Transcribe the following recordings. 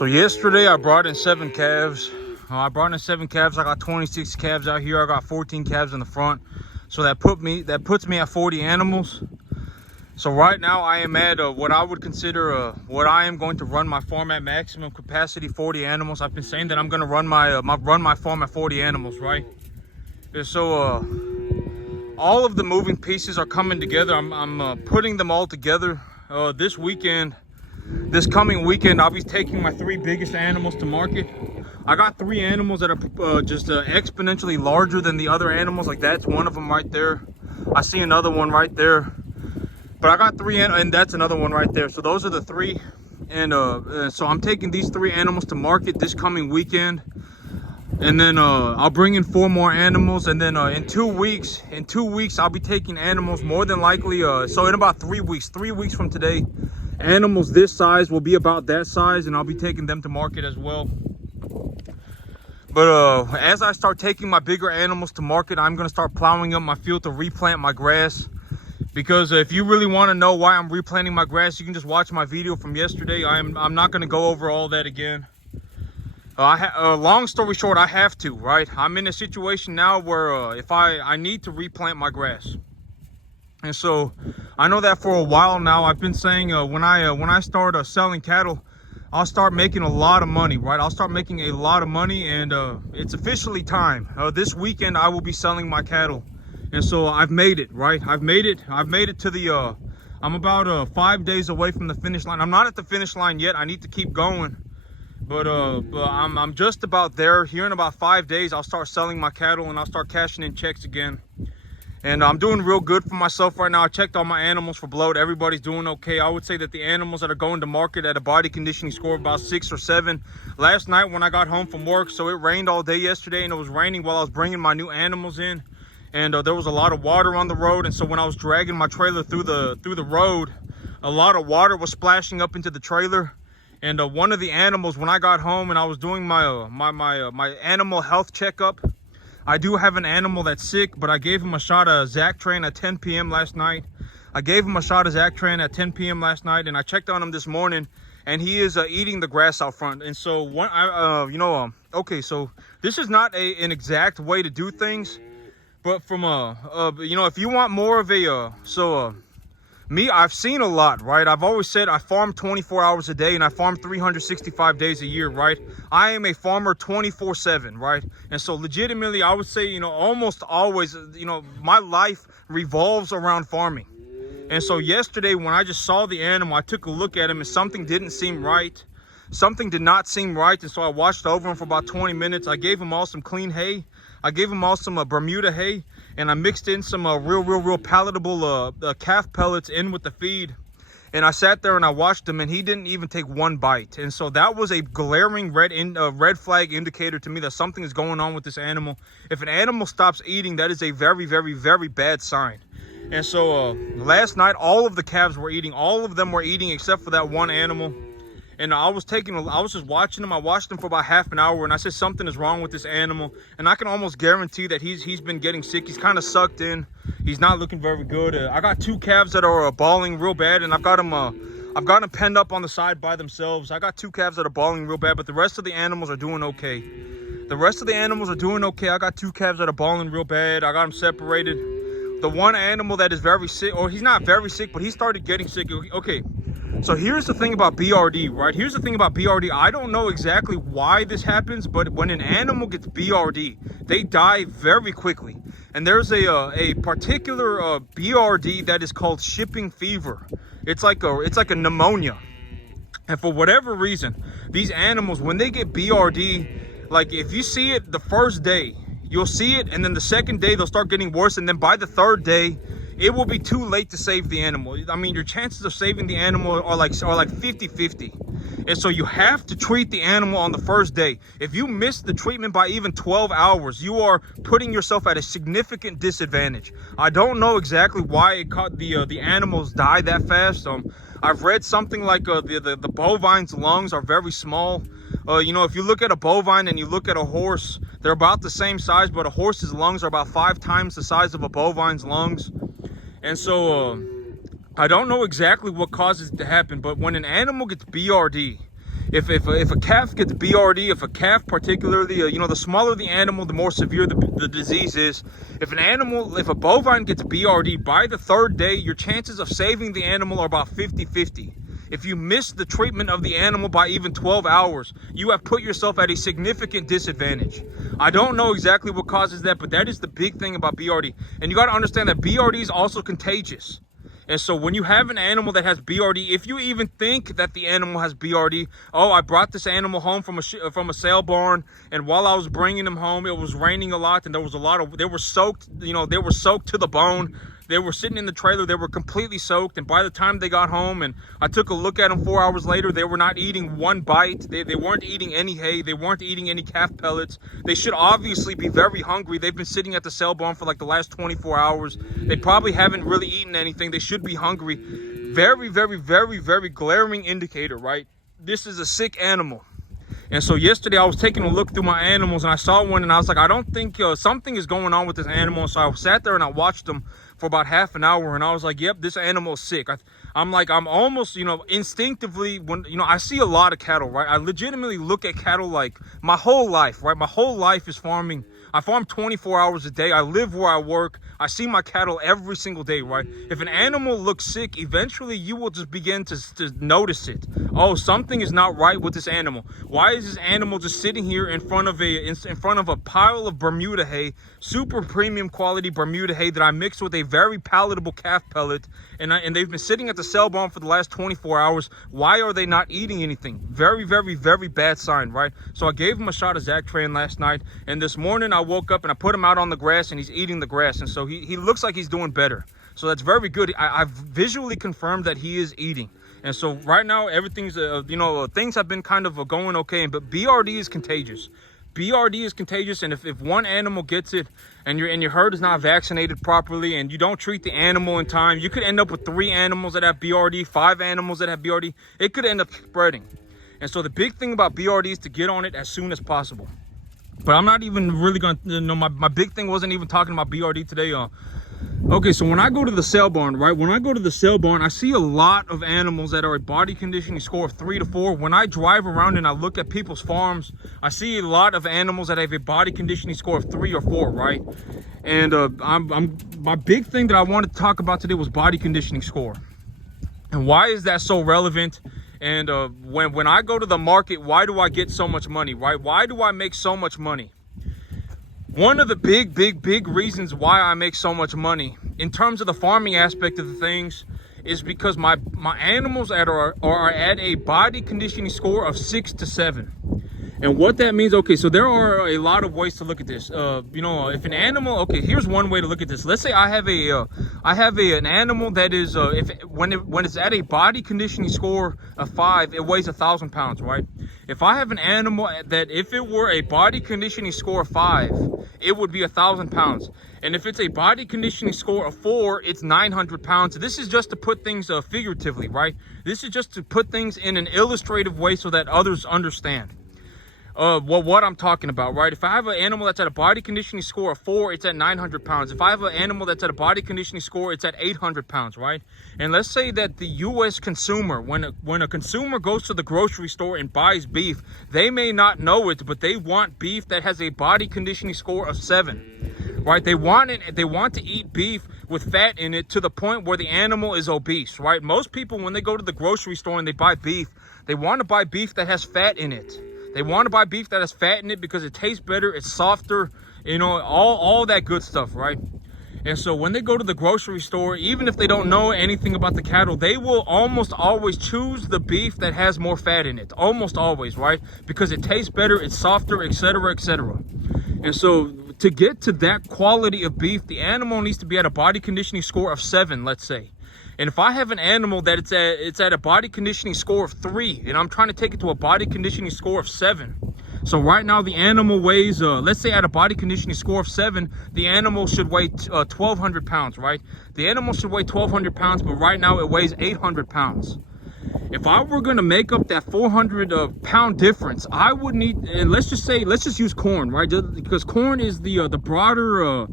So yesterday I brought in 7 calves. I got 26 calves out here. I got 14 calves in the front. So that puts me at 40 animals. So right now I am at what I would consider what I am going to run my farm at maximum capacity, 40 animals. I've been saying that I'm going to run my farm at 40 animals, right? And so all of the moving pieces are coming together. I'm putting them all together this coming weekend. I'll be taking my 3 biggest animals to market. I got 3 animals that are just exponentially larger than the other animals. Like that's one of them right there. I see another one right there. But I got 3, and that's another one right there. So those are the 3. And so I'm taking these 3 animals to market this coming weekend. And then I'll bring in 4 more animals. And then in 2 weeks, I'll be taking animals more than likely. So in about 3 weeks from today, animals this size will be about that size. And I'll be taking them to market as well. But as I start taking my bigger animals to market, I'm going to start plowing up my field to replant my grass. Because if you really want to know why I'm replanting my grass, you can just watch my video from yesterday. I'm not going to go over all that again. Long story short, I have to, right? I'm in a situation now where if I need to replant my grass. And so I know that for a while now. I've been saying when I start selling cattle, I'll start making a lot of money, right? I'll start making a lot of money, and it's officially time. This weekend I will be selling my cattle. And so I've made it, right? I've made it to the, I'm about 5 days away from the finish line. I'm not at the finish line yet. I need to keep going. But I'm just about there. Here in about 5 days, I'll start selling my cattle and I'll start cashing in checks again. And I'm doing real good for myself right now. I checked all my animals for bloat. Everybody's doing okay. I would say that the animals that are going to market at a body conditioning score of about 6 or 7. Last night when I got home from work, so it rained all day yesterday, and it was raining while I was bringing my new animals in. And there was a lot of water on the road, and so when I was dragging my trailer through the road, a lot of water was splashing up into the trailer. And one of the animals, when I got home and I was doing my my animal health checkup, I do have an animal that's sick, but I gave him a shot of Zactran at 10 p.m. last night. And I checked on him this morning, and he is eating the grass out front. And so okay, so this is not an exact way to do things. But from if you want more of a me, I've seen a lot, right? I've always said I farm 24 hours a day and I farm 365 days a year, right? I am a farmer 24/7, right? And so legitimately, I would say, almost always, my life revolves around farming. And so yesterday when I just saw the animal, I took a look at him and something didn't seem right. Something did not seem right. And so I watched over him for about 20 minutes. I gave him all some clean hay. I gave him all some Bermuda hay, and I mixed in some real palatable calf pellets in with the feed. And I sat there and I watched him, and he didn't even take one bite. And so that was a glaring red flag indicator to me that something is going on with this animal. If an animal stops eating, that is a very, very, very bad sign. And so last night, all of the calves were eating. All of them were eating except for that one animal. And I was just watching him. I watched him for about half an hour, and I said something is wrong with this animal. And I can almost guarantee that he's been getting sick. He's kind of sucked in. He's not looking very good. I got 2 calves that are bawling real bad, and I've got them penned up on the side by themselves. I got 2 calves that are bawling real bad, but the rest of the animals are doing okay. I got 2 calves that are bawling real bad. I got them separated. The one animal that is very sick, or he's not very sick, but he started getting sick. Okay. So here's the thing about BRD, right? I don't know exactly why this happens, but when an animal gets BRD, they die very quickly. And there's a particular BRD that is called shipping fever. It's like a pneumonia. And for whatever reason, these animals, when they get BRD, like if you see it the first day, you'll see it, and then the second day they'll start getting worse, and then by the 3rd day, it will be too late to save the animal. I mean, your chances of saving the animal are like 50-50. And so you have to treat the animal on the first day. If you miss the treatment by even 12 hours, you are putting yourself at a significant disadvantage. I don't know exactly why it caught the animals die that fast. I've read something like the bovine's lungs are very small. If you look at a bovine and you look at a horse, they're about the same size, but a horse's lungs are about 5 times the size of a bovine's lungs. And so I don't know exactly what causes it to happen, but when an animal gets BRD, if a calf gets BRD, if a calf particularly, you know, the smaller the animal, the more severe the disease is. If a bovine gets BRD, by the 3rd day, your chances of saving the animal are about 50-50. If you miss the treatment of the animal by even 12 hours, you have put yourself at a significant disadvantage. I don't know exactly what causes that, but that is the big thing about BRD. And you got to understand that BRD is also contagious. And so when you have an animal that has BRD, if you even think that the animal has BRD, oh, I brought this animal home from a sale barn, and while I was bringing them home, it was raining a lot, and they were soaked, you know, they were soaked to the bone. They were sitting in the trailer, they were completely soaked, and by the time they got home and I took a look at them 4 hours later, they were not eating one bite. They weren't eating any hay. They weren't eating any calf pellets. They should obviously be very hungry. They've been sitting at the sale barn for like the last 24 hours. They probably haven't really eaten anything. They should be hungry. Very, very, very, very glaring indicator, right? This is a sick animal. And so yesterday I was taking a look through my animals and I saw one and I was like, I don't think something is going on with this animal. So I sat there and I watched them for about half an hour and I was like, yep, this animal is sick. I'm almost, you know, instinctively, when, you know, I see a lot of cattle, right? I legitimately look at cattle like my whole life, right? My whole life is farming. I farm 24 hours a day. I live where I work. I see my cattle every single day, right? If an animal looks sick, eventually you will just begin to notice it. Oh, something is not right with this animal. Why is this animal just sitting here in front of a pile of Bermuda hay, super premium quality Bermuda hay that I mixed with a very palatable calf pellet, and they've been sitting at the sale barn for the last 24 hours. Why are they not eating anything? Very, very, very bad sign, right? So I gave him a shot of Zactran last night, and this morning I woke up and I put him out on the grass and he's eating the grass, and so he looks like he's doing better. So that's very good. I've visually confirmed that he is eating. And so right now everything's you know, things have been kind of going okay, but BRD is contagious. BRD is contagious, and if one animal gets it and your herd is not vaccinated properly and you don't treat the animal in time, you could end up with 3 animals that have BRD, 5 animals that have BRD. It could end up spreading. And so the big thing about BRD is to get on it as soon as possible. But I'm not even really going to, you know, my big thing wasn't even talking about BRD today. Okay, so when I go to the sale barn, right? When I go to the sale barn, I see a lot of animals that are a body conditioning score of 3 to 4. When I drive around and I look at people's farms, I see a lot of animals that have a body conditioning score of 3 or 4, right? And my big thing that I wanted to talk about today was body conditioning score. And why is that so relevant? And when I go to the market, why do I get so much money, right? Why do I make so much money? One of the big reasons why I make so much money in terms of the farming aspect of the things is because my animals are at a body conditioning score of 6 to 7. And what that means, okay, so there are a lot of ways to look at this. You know, if an animal, okay, here's one way to look at this. Let's say I have an animal that is when it's at a body conditioning score of 5, it weighs 1,000 pounds, right? If I have an animal that if it were a body conditioning score of 5, it would be 1,000 pounds. And if it's a body conditioning score of 4, it's 900 pounds. This is just to put things figuratively, right? This is just to put things in an illustrative way so that others understand what I'm talking about, right? If I have an animal that's at a body conditioning score of 4, it's at 900 pounds. If I have an animal that's at a body conditioning score, it's at 800 pounds, right? And let's say that the U.S. consumer, when a consumer goes to the grocery store and buys beef, they may not know it, but they want beef that has a body conditioning score of 7, right? They want to eat beef with fat in it to the point where the animal is obese, right? Most people, when they go to the grocery store and they buy beef, they want to buy beef that has fat in it. They want to buy beef that has fat in it because it tastes better, it's softer, you know, all that good stuff, right? And so when they go to the grocery store, even if they don't know anything about the cattle, they will almost always choose the beef that has more fat in it. Almost always, right? Because it tastes better, it's softer, etc., etc. And so to get to that quality of beef, the animal needs to be at a body conditioning score of 7, let's say. And if I have an animal that it's at a body conditioning score of 3, and I'm trying to take it to a body conditioning score of 7. So right now the animal weighs, let's say at a body conditioning score of 7, the animal should weigh 1,200 pounds, right? The animal should weigh 1,200 pounds, but right now it weighs 800 pounds. If I were going to make up that 400 pound difference, I would need, and let's just use corn, right? Just because corn is the broader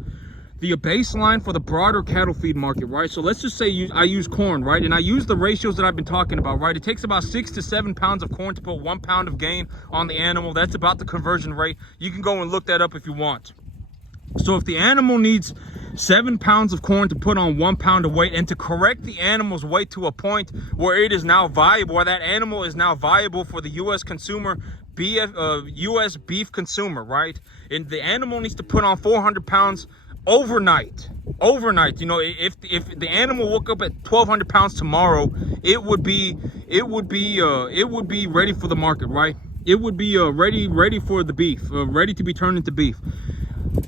the baseline for the broader cattle feed market, right? So let's just say I use corn, right? And I use the ratios that I've been talking about, right? It takes about 6 to 7 pounds of corn to put 1 pound of gain on the animal. That's about the conversion rate. You can go and look that up if you want. So if the animal needs 7 pounds of corn to put on 1 pound of weight, and to correct the animal's weight to a point where it is now viable, where that animal is now viable for the U.S. consumer, U.S. beef consumer, right? And the animal needs to put on 400 pounds overnight. You know, if the animal woke up at 1,200 pounds tomorrow, it would be ready for the market, right? It would be ready for the beef, ready to be turned into beef.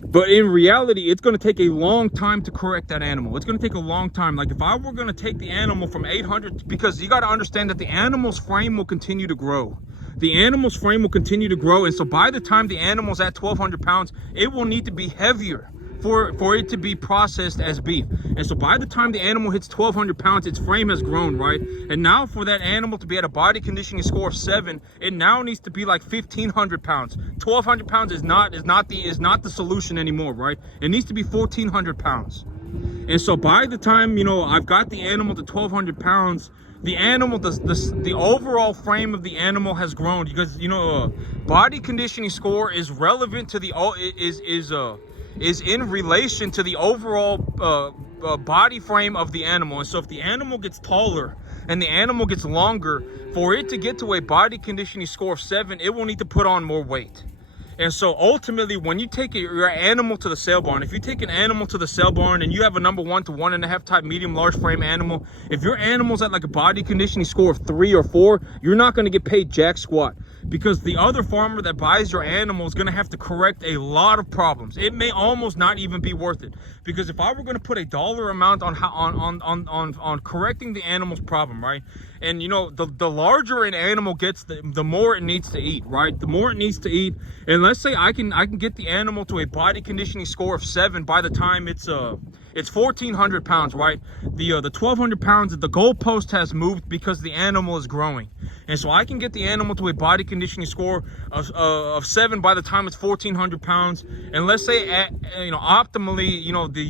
But in reality, it's going to take a long time to correct that animal. It's going to take a long time. Like if I were going to take the animal from 800, because you got to understand that the animal's frame will continue to grow. The animal's frame will continue to grow. And so by the time the animal's at 1,200 pounds, it will need to be heavier for it to be processed as beef. And so by the time the animal hits 1,200 pounds, its frame has grown, right? And now for that animal to be at a body conditioning score of 7, it now needs to be like 1,500 pounds. 1,200 pounds is not the solution anymore, right? It needs to be 1,400 pounds. And so by the time, you know, I've got the animal to 1,200 pounds, the animal, the overall frame of the animal has grown, because, you know, body conditioning score is relevant to the is in relation to the overall body frame of the animal. And so if the animal gets taller and the animal gets longer, for it to get to a body conditioning score of 7, it will need to put on more weight. And so ultimately, when you take your animal to the sale barn, if you take an animal to the sale barn and you have a number 1 to 1.5 type medium large frame animal, if your animal's at like a body conditioning score of 3 or 4, you're not going to get paid jack squat, because the other farmer that buys your animal is going to have to correct a lot of problems. It may almost not even be worth it, because if I were going to put a dollar amount on correcting the animal's problem, right? And you know, the larger an animal gets, the more it needs to eat, right? The more it needs to eat. And let's say I can get the animal to a body conditioning score of 7 by the time it's 1,400 pounds, right? The 1,200 pounds, the goalpost has moved because the animal is growing. And so I can get the animal to a body conditioning score of 7 by the time it's 1,400 pounds. And let's say, you know, optimally, you know, the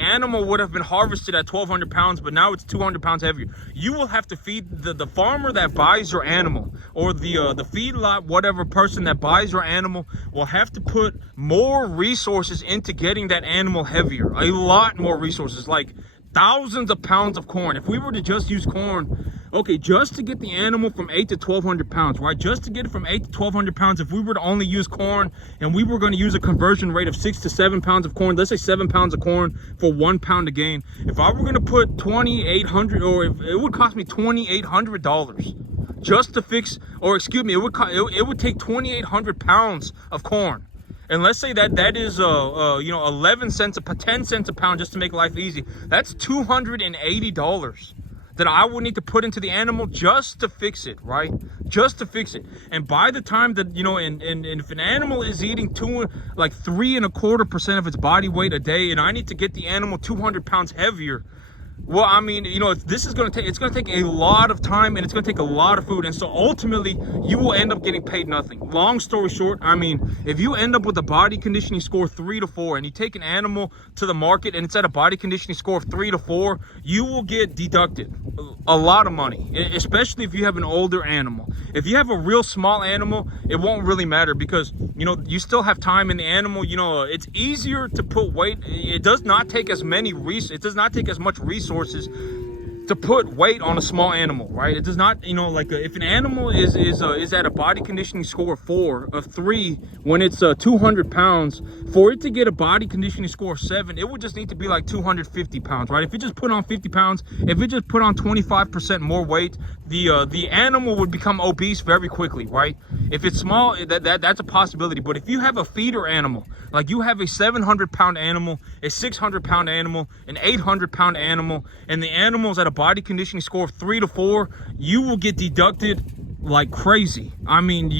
animal would have been harvested at 1,200 pounds, but now it's 200 pounds heavier. You will have to feed the farmer that buys your animal, or the feedlot, whatever person that buys your animal, will have to put more resources into getting that animal heavier. A lot more resources, like thousands of pounds of corn. If we were to just use corn, okay, just to get the animal from 8 to 1,200 pounds, right? Just to get it from 8 to 1,200 pounds, if we were to only use corn and we were going to use a conversion rate of 6 to 7 pounds of corn, let's say 7 pounds of corn for 1 pound of gain. If I were going to put $2,800, or if it would cost me $2,800 just to fix, or excuse me, it would take 2,800 pounds of corn. And let's say that is, you know, 11 cents, 10 cents a pound, just to make life easy. That's $280 that I would need to put into the animal just to fix it, right? Just to fix it. And by the time that, you know, and if an animal is eating 3.25% of its body weight a day, and I need to get the animal 200 pounds heavier, well, I mean, you know, this is going to take, it's going to take a lot of time, and it's going to take a lot of food. And so ultimately, you will end up getting paid nothing. Long story short, I mean, if you end up with a body conditioning score 3 to 4, and you take an animal to the market and it's at a body conditioning score of 3 to 4, you will get deducted a lot of money, especially if you have an older animal. If you have a real small animal, it won't really matter, because, you know, you still have time in the animal. You know, it's easier to put weight. It does not take as much resources to put weight on a small animal, right? It does not, you know, like if an animal is at a body conditioning score of 3 when it's 200 pounds, for it to get a body conditioning score of 7, it would just need to be like 250 pounds, right? If it just put on 50 pounds, if it just put on 25% more weight, the animal would become obese very quickly, right? If it's small, that's a possibility. But if you have a feeder animal, like you have a 700-pound animal, a 600-pound animal, an 800-pound animal, and the animal's at a body conditioning score of 3 to 4, you will get deducted like crazy. I mean,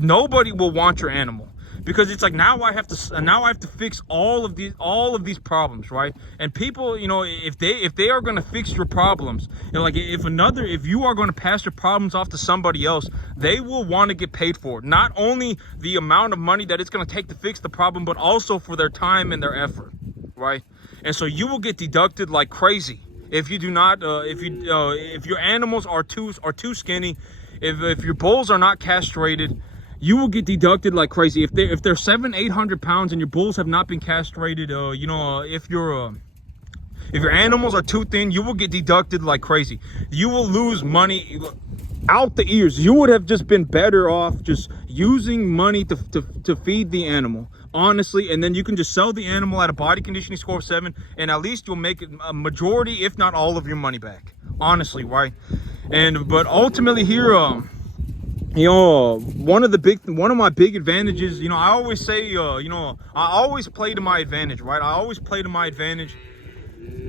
nobody will want your animal. because it's like now I have to fix all of these problems, right? And people, you know, if they are going to fix your problems, you know, like if you are going to pass your problems off to somebody else, they will want to get paid for it. Not only the amount of money that it's going to take to fix the problem, but also for their time and their effort, right? And so you will get deducted like crazy if you do not if your animals are too skinny, if your bulls are not castrated, you will get deducted like crazy. If they're 700-800 pounds and your bulls have not been castrated, you know, if your animals are too thin, you will get deducted like crazy. You will lose money out the ears. You would have just been better off just using money to feed the animal, honestly, and then you can just sell the animal at a body conditioning score of 7, and at least you'll make a majority, if not all, of your money back, honestly, right? But ultimately here, you know, one of my big advantages, you know, I always say, you know, I always play to my advantage, right? I always play to my advantage.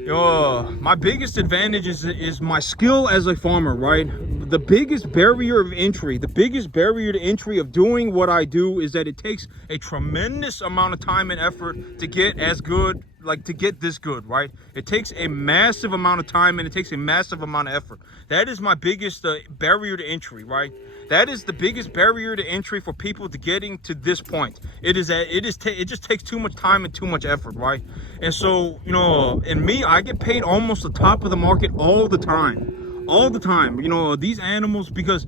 My biggest advantage is my skill as a farmer, right? The biggest barrier to entry of doing what I do is that it takes a tremendous amount of time and effort to get as good, like to get this good, right? It takes a massive amount of time and it takes a massive amount of effort. That is my biggest barrier to entry, right? That is the biggest barrier to entry for people to getting to this point. It just takes too much time and too much effort, right? And so, you know, and me, I get paid almost the top of the market all the time. You know, these animals, because,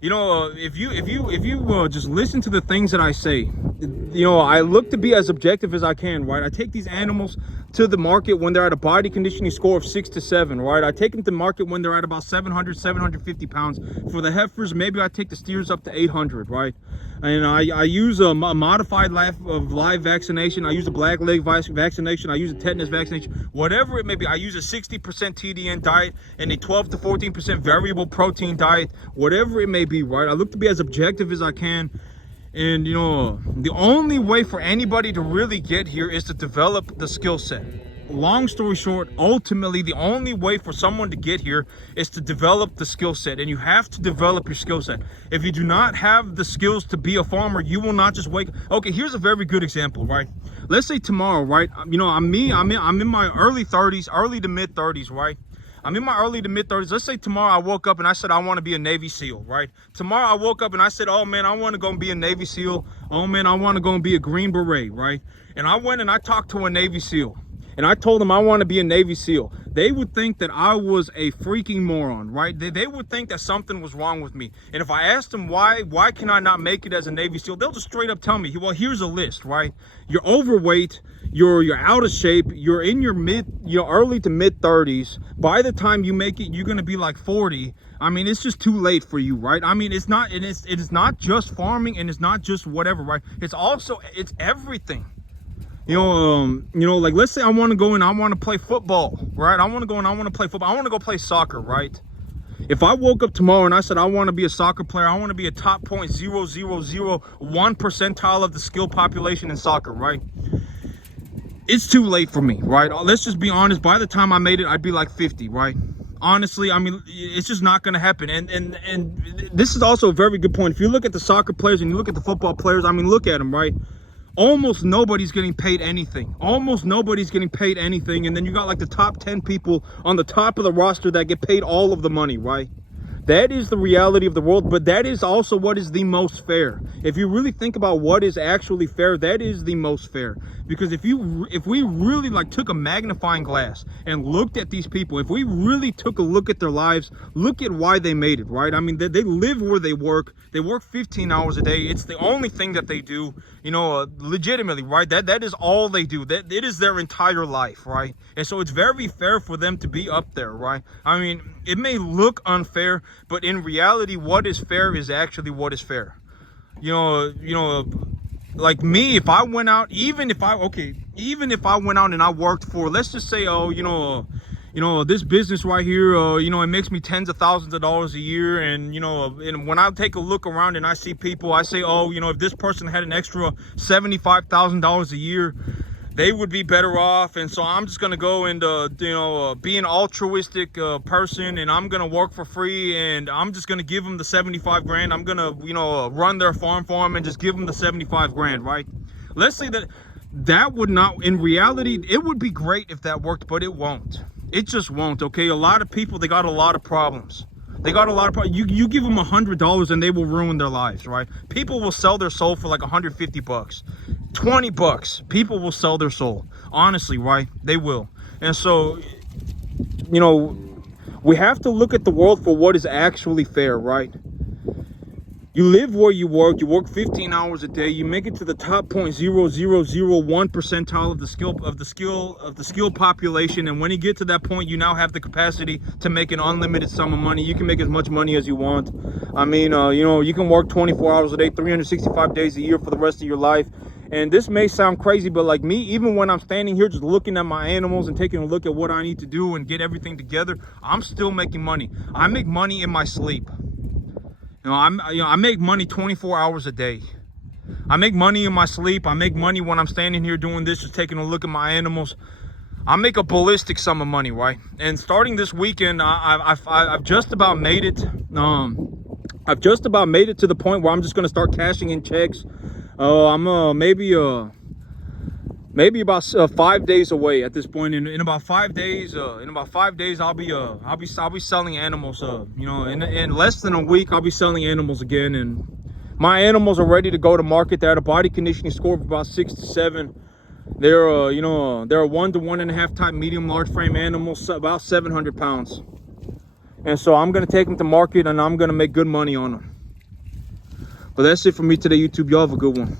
you know, if you just listen to the things that I say, you know, I look to be as objective as I can, right? I take these animals to the market when they're at a body conditioning score of 6 to 7, right? I take them to market when they're at about 700, 750 pounds. For the heifers, maybe I take the steers up to 800, right? And I use a modified live vaccination. I use a black leg vaccination. I use a tetanus vaccination. Whatever it may be, I use a 60% TDN diet and a 12 to 14% variable protein diet. Whatever it may be, right? I look to be as objective as I can. And, you know, the only way for anybody to really get here is to develop the skill set. Long story short, ultimately, the only way for someone to get here is to develop the skill set. And you have to develop your skill set. If you do not have the skills to be a farmer, you will not just wake. Okay, here's a very good example, right? Let's say tomorrow, right? You know, I'm in my early 30s, early to mid 30s, right? I'm in my early to mid 30s. Let's say tomorrow I woke up and I said I want to be a Navy SEAL, right? Tomorrow I woke up and I said, oh man, I want to go and be a Navy SEAL. Oh man, I want to go and be a Green Beret, right? And I went and I talked to a Navy SEAL. And I told them I want to be a Navy SEAL. They would think that I was a freaking moron, right? They would think that something was wrong with me. And if I asked them why can I not make it as a Navy SEAL, they'll just straight up tell me, well, here's a list, right? You're overweight, you're out of shape, you're in your early to mid 30s. By the time you make it, you're gonna be like 40. I mean, it's just too late for you, right? I mean, it is not just farming and it's not just whatever, right? It's everything. You know, like let's say I want to go and I want to play football, right? I want to go and I want to play football. I want to go play soccer, right? If I woke up tomorrow and I said I want to be a soccer player, I want to be a top 0.0001 percentile of the skill population in soccer, right? It's too late for me, right? Let's just be honest. By the time I made it, I'd be like 50, right? Honestly, I mean, it's just not going to happen. And this is also a very good point. If you look at the soccer players and you look at the football players, I mean, look at them, right? Almost nobody's getting paid anything. Almost nobody's getting paid anything. And then you got like the top 10 people on the top of the roster that get paid all of the money, right? That is the reality of the world, but that is also what is the most fair. If you really think about what is actually fair, that is the most fair. Because if we really like took a magnifying glass and looked at these people, if we really took a look at their lives, look at why they made it, right? I mean, they live where they work 15 hours a day. It's the only thing that they do, you know, legitimately, right? That is all they do. That it is their entire life, right? And so it's very fair for them to be up there, right? I mean, it may look unfair, but in reality, what is fair is actually what is fair. You know, like me, if I went out, even if I went out and I worked for, let's just say, you know, this business right here, you know, it makes me tens of thousands of dollars a year. And, you know, and when I take a look around and I see people, I say, oh, you know, if this person had an extra $75,000 a year, they would be better off. And so I'm just gonna go and be an altruistic person, and I'm gonna work for free, and I'm just gonna give them the 75 grand. I'm gonna run their farm for them and just give them the 75 grand, right? Let's say that would not, in reality, it would be great if that worked, but it won't. It just won't. Okay, a lot of people, they got a lot of problems. They got a lot of problems. You give them $100 and they will ruin their lives, right? People will sell their soul for like 150 bucks, 20 bucks. People will sell their soul, honestly, right? They will. And so, we have to look at the world for what is actually fair, right? You live where you work 15 hours a day, you make it to the top 0.0001 percentile of the skill population, and when you get to that point, you now have the capacity to make an unlimited sum of money. You can make as much money as you want. I mean, you can work 24 hours a day, 365 days a year for the rest of your life. And this may sound crazy, but like me, even when I'm standing here just looking at my animals and taking a look at what I need to do and get everything together, I'm still making money. I make money in my sleep. I make money 24 hours a day. I make money in my sleep. I make money when I'm standing here doing this, just taking a look at my animals. I make a ballistic sum of money, right? And starting this weekend, I've just about made it. I've just about made it to the point where I'm just gonna start cashing in checks. I'm maybe about 5 days away at this point. In about 5 days, I'll be selling animals. In less than a week, I'll be selling animals again, and my animals are ready to go to market. They're at a body conditioning score of about 6 to 7. They're they're a 1 to 1.5 type medium large frame animals, about 700 pounds. And so I'm gonna take them to market, and I'm gonna make good money on them. But that's it for me today, YouTube. Y'all have a good one.